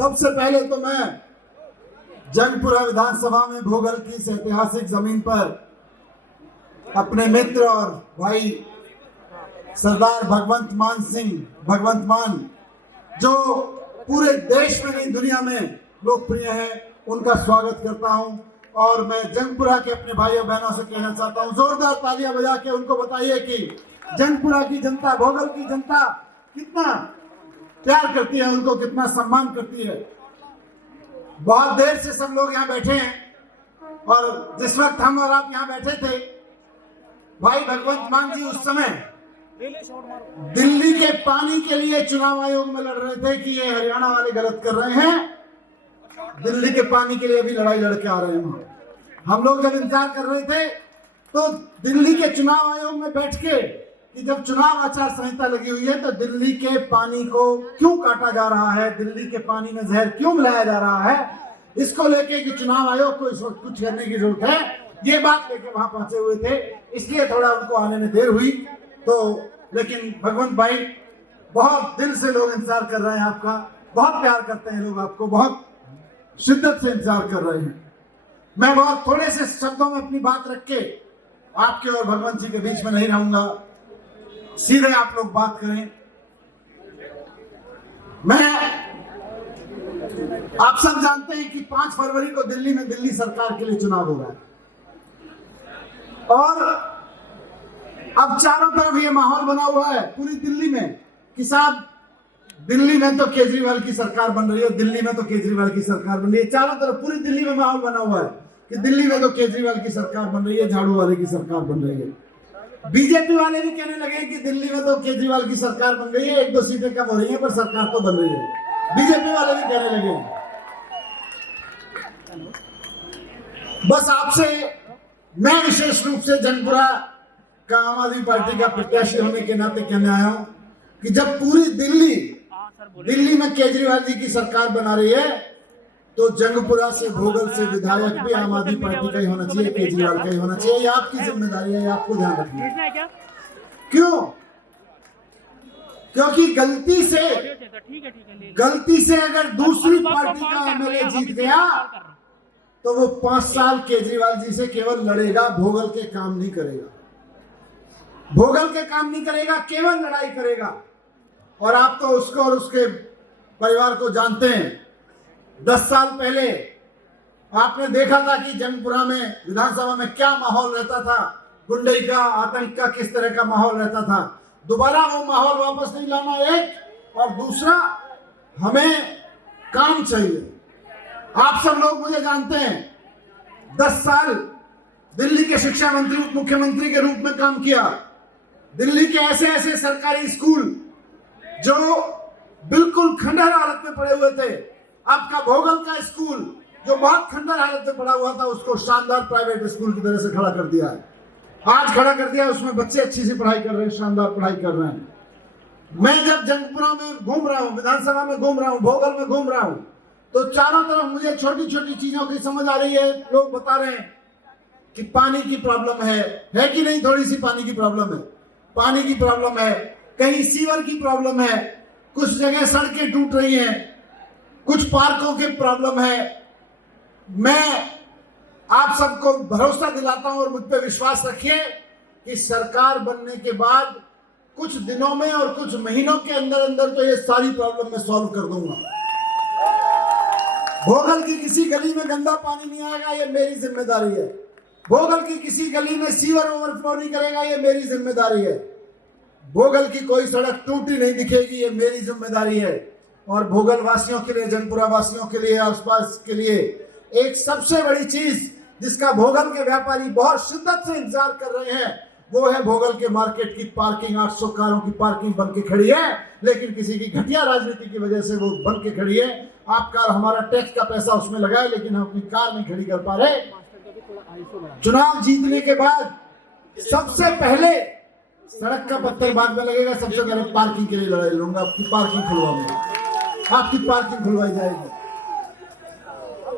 सबसे पहले तो मैं जंगपुरा विधानसभा में भोगल की इस ऐतिहासिक जमीन पर अपने मित्र और भाई सरदार भगवंत मान सिंह भगवंत मान, जो पूरे देश में नहीं दुनिया में लोकप्रिय है, उनका स्वागत करता हूं। और मैं जंगपुरा के अपने भाइयों बहनों से कहना चाहता हूं, जोरदार तालियां बजा के उनको बताइए कि जंगपुरा की जनता, भोगल की जनता कितना प्यार करती है, उनको कितना सम्मान करती है। बहुत देर से सब लोग यहाँ बैठे हैं और जिस वक्त हम और आप यहाँ बैठे थे, भाई भगवंत मान जी उस समय दिल्ली के पानी के लिए चुनाव आयोग में लड़ रहे थे कि ये हरियाणा वाले गलत कर रहे हैं, दिल्ली के पानी के लिए भी लड़ाई लड़के आ रहे हैं। हम लोग जब इंतजार कर रहे थे तो दिल्ली के चुनाव आयोग में बैठ के कि जब चुनाव आचार संहिता लगी हुई है तो दिल्ली के पानी को क्यों काटा जा रहा है, दिल्ली के पानी में जहर क्यों मिलाया जा रहा है, इसको लेके कि चुनाव आयोग को इस वक्त कुछ करने की जरूरत है, ये बात लेके वहां पहुंचे हुए थे। इसलिए थोड़ा उनको आने में देर हुई। तो लेकिन भगवंत भाई, बहुत दिल से लोग इंतजार कर रहे हैं आपका, बहुत प्यार करते हैं लोग आपको, बहुत शिद्दत से इंतजार कर रहे हैं। मैं बहुत थोड़े से शब्दों में अपनी बात रख के आपके और भगवंत जी के बीच में नहीं रहूंगा, सीधे आप लोग बात करें। मैं, आप सब जानते हैं कि 5 फरवरी को दिल्ली में दिल्ली सरकार के लिए चुनाव हो रहा है और अब चारों तरफ ये माहौल बना हुआ है पूरी दिल्ली में कि साहब दिल्ली में तो केजरीवाल की सरकार बन रही है, दिल्ली में तो केजरीवाल की सरकार बन रही है। चारों तरफ पूरी दिल्ली में माहौल बना हुआ है कि दिल्ली में तो केजरीवाल की सरकार बन रही है, झाड़ू वाले की सरकार बन रही है। बीजेपी वाले भी कहने लगे कि दिल्ली में तो केजरीवाल की सरकार बन रही है, 1-2 सीटें कम हो रही हैं पर सरकार तो बन रही है। बीजेपी वाले भी कहने लगे। बस आपसे मैं विशेष रूप से जंगपुरा का आम आदमी पार्टी का प्रत्याशी होने के नाते कहने आया हूं कि जब पूरी दिल्ली में केजरीवाल जी की सरकार बना रही है तो जंगपुरा से, भोगल से विधायक भी आम आदमी पार्टी का ही होना चाहिए, केजरीवाल का ही होना चाहिए। ये आपकी जिम्मेदारी है, आपको ध्यान रखना है। क्यों? क्योंकि गलती से अगर दूसरी पार्टी का एमएलए जीत गया तो वो 5 साल केजरीवाल जी से केवल लड़ेगा, भोगल के काम नहीं करेगा, भोगल के काम नहीं करेगा, केवल लड़ाई करेगा। और आप तो उसको और उसके परिवार को जानते हैं। 10 साल पहले आपने देखा था कि जंगपुरा में विधानसभा में क्या माहौल रहता था, गुंडई का, आतंक का किस तरह का माहौल रहता था। दोबारा वो माहौल वापस नहीं लाना, एक, और दूसरा हमें काम चाहिए। आप सब लोग मुझे जानते हैं, 10 साल दिल्ली के शिक्षा मंत्री, उप मुख्यमंत्री के रूप में काम किया। दिल्ली के ऐसे ऐसे सरकारी स्कूल जो बिल्कुल खंडहर हालत में पड़े हुए थे, आपका भोगल का स्कूल जो बहुत खंडहर हालत में पड़ा हुआ था, उसको शानदार प्राइवेट स्कूल की तरह से खड़ा कर दिया है। आज खड़ा कर दिया, उसमें बच्चे अच्छी सी पढ़ाई कर रहे हैं, शानदार पढ़ाई कर रहे हैं। मैं जब जंगपुरा में घूम रहा हूँ, विधानसभा में घूम रहा हूँ, भोगल में घूम रहा हूँ, तो चारों तरफ मुझे छोटी छोटी चीजों की समझ आ रही है। लोग बता रहे हैं कि पानी की प्रॉब्लम है कि नहीं? थोड़ी सी पानी की प्रॉब्लम है, पानी की प्रॉब्लम है, कहीं सीवर की प्रॉब्लम है, कुछ जगह सड़कें टूट रही हैं, कुछ पार्कों की प्रॉब्लम है। मैं आप सबको भरोसा दिलाता हूं और मुझ पे विश्वास रखिए कि सरकार बनने के बाद कुछ दिनों में और कुछ महीनों के अंदर अंदर तो ये सारी प्रॉब्लम मैं सॉल्व कर दूंगा। भोगल की किसी गली में गंदा पानी नहीं आएगा, ये मेरी जिम्मेदारी है। भोगल की किसी गली में सीवर ओवरफ्लो नहीं करेगा, ये मेरी जिम्मेदारी है। भोगल की कोई सड़क टूटी नहीं दिखेगी, ये मेरी जिम्मेदारी है। और भोगल वासियों के लिए, जंगपुरा वासियों के लिए, आसपास के लिए एक सबसे बड़ी चीज जिसका भोगल के व्यापारी बहुत शिद्दत से इंतजार कर रहे हैं, वो है भोगल के मार्केट की पार्किंग। 800 कारों की पार्किंग बन के खड़ी है, लेकिन किसी की घटिया राजनीति की वजह से वो बन के खड़ी है। आपका हमारा टैक्स का पैसा उसमें लगा है, लेकिन हम अपनी कार नहीं खड़ी कर पा रहे। चुनाव जीतने के बाद सबसे पहले सड़क का पत्थर बाद में लगेगा, सबसे पहले पार्किंग के लिए लड़ाई लूंगा। आपकी पार्किंग खुलवाऊंगा, आपकी पार्किंग खुलवाई जाएगी।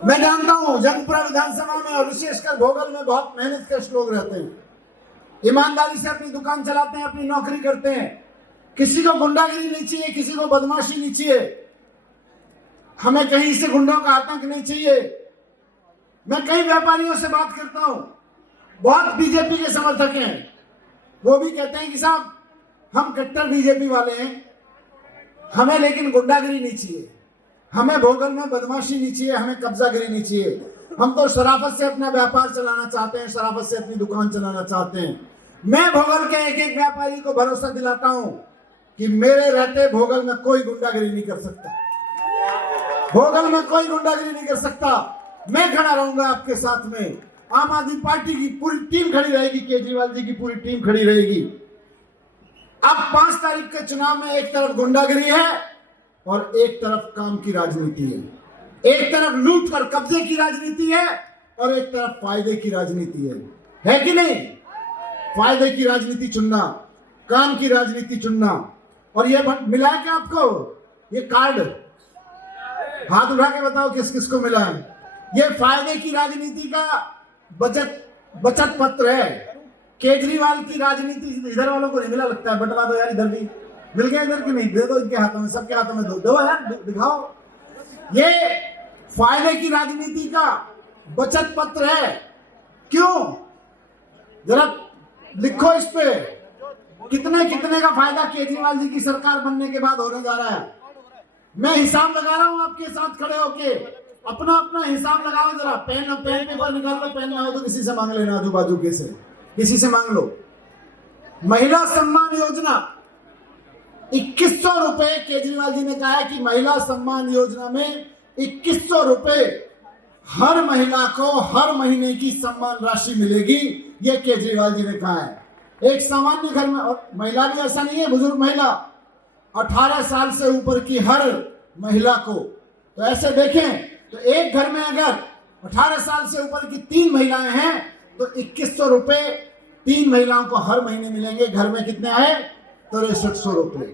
मैं जानता हूं जंगपुरा विधानसभा में और विशेषकर भोगल में बहुत मेहनत कश लोग रहते हैं, ईमानदारी से अपनी दुकान चलाते हैं, अपनी नौकरी करते हैं। किसी को गुंडागिरी नहीं चाहिए, किसी को बदमाशी नहीं चाहिए। हमें कहीं से गुंडों का आतंक नहीं चाहिए। मैं कई व्यापारियों से बात करता हूं, बहुत बीजेपी के समर्थक हैं, वो भी कहते हैं कि साहब हम कट्टर बीजेपी वाले हैं, हमें लेकिन गुंडागिरी नहीं चाहिए, हमें भोगल में बदमाशी नहीं चाहिए, हमें कब्जागिरी नहीं चाहिए, हम तो शराफत से अपना व्यापार चलाना चाहते हैं, शराफत से अपनी दुकान चलाना चाहते हैं। मैं भोगल के एक एक व्यापारी को भरोसा दिलाता हूं कि मेरे रहते भोगल में कोई गुंडागिरी नहीं कर सकता, भोगल में कोई गुंडागिरी नहीं कर सकता। मैं खड़ा रहूंगा आपके साथ में, आम आदमी पार्टी की पूरी टीम खड़ी रहेगी, केजरीवाल जी की पूरी टीम खड़ी रहेगी। अब 5 तारीख के चुनाव में एक तरफ गुंडागिरी है और एक तरफ काम की राजनीति है, एक तरफ लूट और कब्जे की राजनीति है और एक तरफ फायदे की राजनीति है कि नहीं? फायदे की राजनीति चुनना, काम की राजनीति चुनना। और ये मिला है क्या आपको ये कार्ड? हाथ उठा के बताओ किस किस को मिला है। ये फायदे की राजनीति का बचत पत्र है। केजरीवाल की राजनीति इधर वालों को नहीं मिला, लगता है बंटवा दो यार, इधर भी मिल गया, इधर की नहीं, दे दो इनके हाथों में, सबके हाथों में दो यार, दिखाओ। ये फायदे की राजनीति का बचत पत्र है। क्यों? जरा लिखो इस पे, कितने कितने का फायदा केजरीवाल जी की सरकार बनने के बाद होने जा रहा है। मैं हिसाब लगा रहा हूं आपके साथ खड़े होके, अपना अपना हिसाब लगाओ जरा। पेन पेपर निकाल लो, पेन ना हो तो किसी से मांग लेना, आजू बाजू के से किसी से मांग लो। महिला सम्मान योजना 2100 रुपए, केजरीवाल जी ने कहा है कि महिला सम्मान योजना में 2100 रुपए हर महिला को हर महीने की सम्मान राशि मिलेगी, ये केजरीवाल जी ने कहा है। एक सामान्य घर में, और महिला भी ऐसा नहीं है, बुजुर्ग महिला 18 साल से ऊपर की हर महिला को, तो ऐसे देखें तो एक घर में अगर 18 साल से ऊपर की 3 महिलाएं हैं तो 2100 रुपए 3 महिलाओं को हर महीने मिलेंगे। घर में कितने आए? 6300 रुपए।